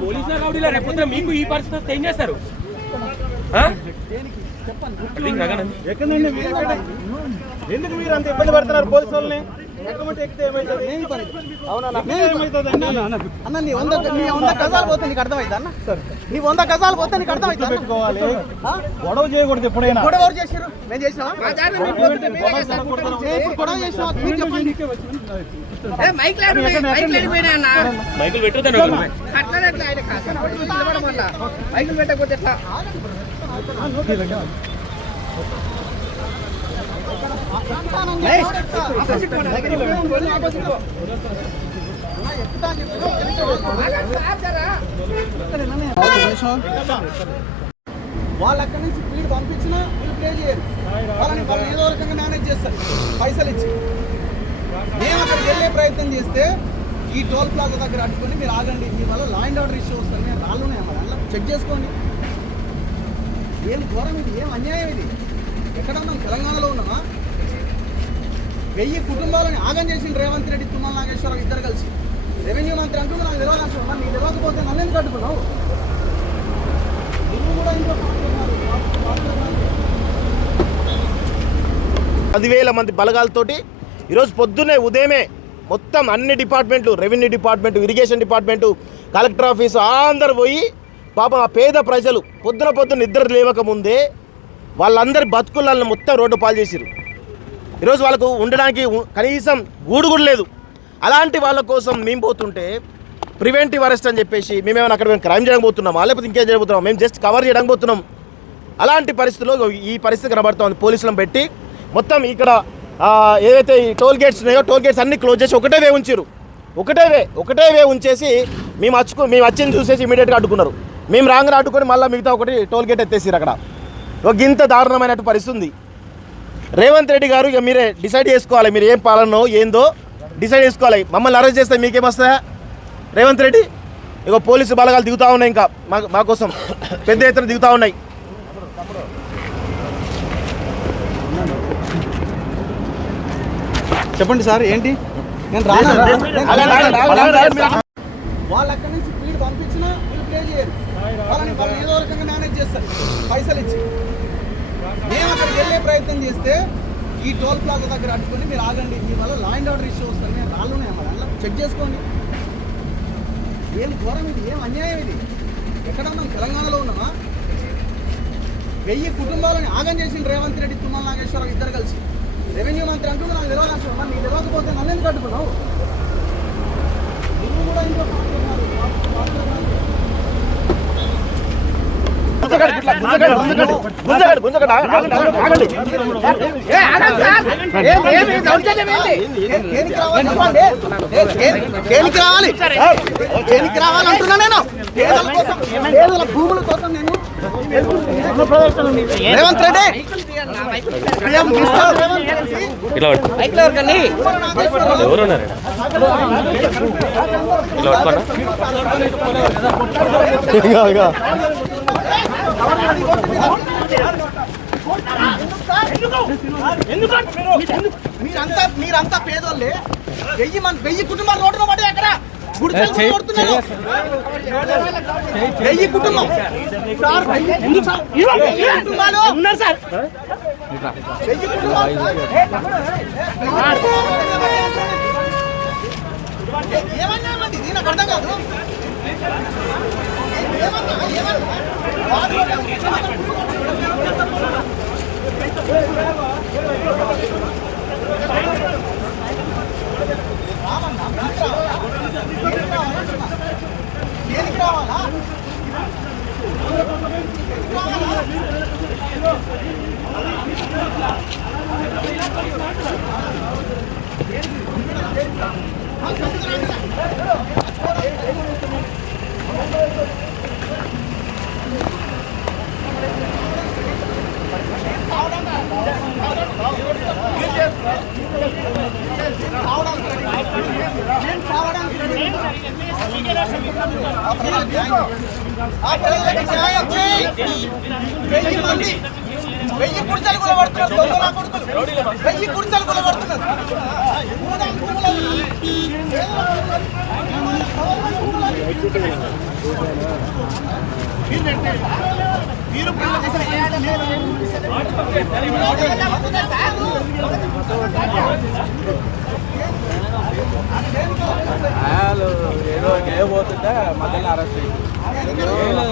పోలీసులు రౌడీలా రేపు మీకు ఈ పరిస్థితి ఏం చేస్తారు? ఎందుకు మీరు అంత ఇబ్బంది పడుతున్నారు పోలీసు వాళ్ళని? అన్న నీ 100 గజాలు పోతే నీకు అర్థమైందా అన్న? నీ 100 గజాలు పోతే నీకు అర్థమైందా? పెట్టుకోవాలి, గొడవ చేయకూడదు. ఎప్పుడైనా గొడవ ఎవరు చేశారు? మేము చేసినా గొడవ చేసినా మైకులు పెట్టకపోతే ఎట్లా? వాళ్ళు అక్కడి నుంచి స్పీడ్ పంపించినా మీరు పే చేయరు. వాళ్ళని ఏదో రకంగా మేనేజ్ చేస్తారు పైసలు ఇచ్చి. మేము అక్కడికి వెళ్ళే ప్రయత్నం చేస్తే ఈ టోల్ ప్లాజా దగ్గర అట్టుకొని మీరు ఆగండి, మీ వల్ల లా అండ్ ఆర్డర్ ఇష్యూ వస్తుంది. నేను రాళ్ళునే అలా చెక్ చేసుకోండి. ఏం ఘోరం ఇది, ఏం అన్యాయం ఇది? ఎక్కడ ఉన్నాం? తెలంగాణలో ఉన్నామా? 1000 కుటుంబాలను ఆగం చేసింది రేవంత్ రెడ్డి, తుమ్మల నాగేశ్వరరావు ఇద్దరు కలిసి. రెవెన్యూ మంత్రి అంటూ నాకు తెలియాలంటున్నా, నీకు తెలియకపోతే నన్ను ఎందుకు అడ్డుకున్నావు? నువ్వు కూడా ఇంకో 10,000 మంది బలగాలతోటి ఈరోజు పొద్దున్నే ఉదయమే మొత్తం అన్ని డిపార్ట్మెంట్లు, revenue department, irrigation department, collector office అందరు పోయి పాపం ఆ పేద ప్రజలు పొద్దున నిద్ర లేవకముందే వాళ్ళందరి బతుకులను మొత్తం రోడ్డు పాలు చేసిరు. ఈరోజు వాళ్ళకు ఉండడానికి కనీసం గూడు కూడా లేదు. అలాంటి వాళ్ళ కోసం మేము పోతుంటే ప్రివెంటివ్ అరెస్ట్ అని చెప్పేసి మేమేమైనా అక్కడ మేము క్రైమ్ చేయడానికి పోతున్నామా, లేకపోతే ఇంకేం చేయబోతున్నాం? మేము జస్ట్ కవర్ చేయడానికి పోతున్నాం. అలాంటి పరిస్థితుల్లో ఈ పరిస్థితి కనబడుతుంది. పోలీసులను పెట్టి మొత్తం ఇక్కడ ఏదైతే ఈ టోల్ గేట్స్ ఉన్నాయో టోల్ గేట్స్ అన్నీ క్లోజ్ చేసి ఒకటే వే ఉంచారు. ఒకటే వే ఉంచేసి మేము వచ్చింది చూసేసి ఇమీడియట్గా అడ్డుకున్నారు. మేము రాంగ్గా అడ్డుకొని మళ్ళీ మిగతా ఒకటి టోల్ గేట్ ఎత్తేసారు. అక్కడ ఒక ఇంత దారుణమైనట్టు పరిస్థితి ఉంది. రేవంత్ రెడ్డి గారు ఇక మీరే డిసైడ్ చేసుకోవాలి, మీరు ఏం పాలనో ఏందో డిసైడ్ చేసుకోవాలి. మమ్మల్ని అరెస్ట్ చేస్తే మీకేమొస్తాయా రేవంత్ రెడ్డి? ఇక పోలీసు బలగాలు దిగుతూ ఉన్నాయి, ఇంకా మా కోసం పెద్ద ఎత్తున దిగుతూ ఉన్నాయి. చెప్పండి సార్, ఏంటి? నేను వాళ్ళు అక్కడి నుంచి స్పీడ్ పంపించినా మీరు పే చేయరు. వాళ్ళని ఏదో రకంగా మేనేజ్ చేస్తారు పైసలు ఇచ్చి. మేము అక్కడికి వెళ్ళే ప్రయత్నం చేస్తే ఈ టోల్ ప్లాజా దగ్గర అట్టుకొని మీరు ఆగండి, మీ వల్ల లా అండ్ ఆర్డర్ ఇష్యూ వస్తుంది. నేను రాళ్ళునే అలా చెక్ చేసుకోండి. ఏం ఘోరం ఇది, ఏం అన్యాయం ఇది? ఎక్కడ ఉన్నాం? తెలంగాణలో ఉన్నామా? 1000 కుటుంబాలను ఆగం చేసింది రేవంత్ రెడ్డి, తుమ్మల నాగేశ్వరరావు ఇద్దరు కలిసి. రెవెన్యూ మంత్రి అంటూ నాకు తెలియాలంటున్నా, నీకు తెలియకపోతే నన్ను ఎందుకు అడ్డుకున్నావు? నువ్వు కూడా ఇంకో దేనికి రావాలంటున్నా నేను? పేదల భూముల కోసం నేను రేవంత్ రెడ్డి మీరంతా పేదోళ్ళే. 1000 కుటుంబాలు రోడ్డున పడ్డాయి. అక్కడ 1000 కుటుంబం ఉన్నారు సార్. ఏమన్నామండి? ఇది నాకు అర్థం కాదు. దేనికి రావాలా? వెయ్యి కుర్చీలు కూడా పడుతున్నారు. 1000 కుర్చీలు కూడా మీరు ఏదో పోతుంటే మధ్యలో అరెస్ట్ అయ్యింది.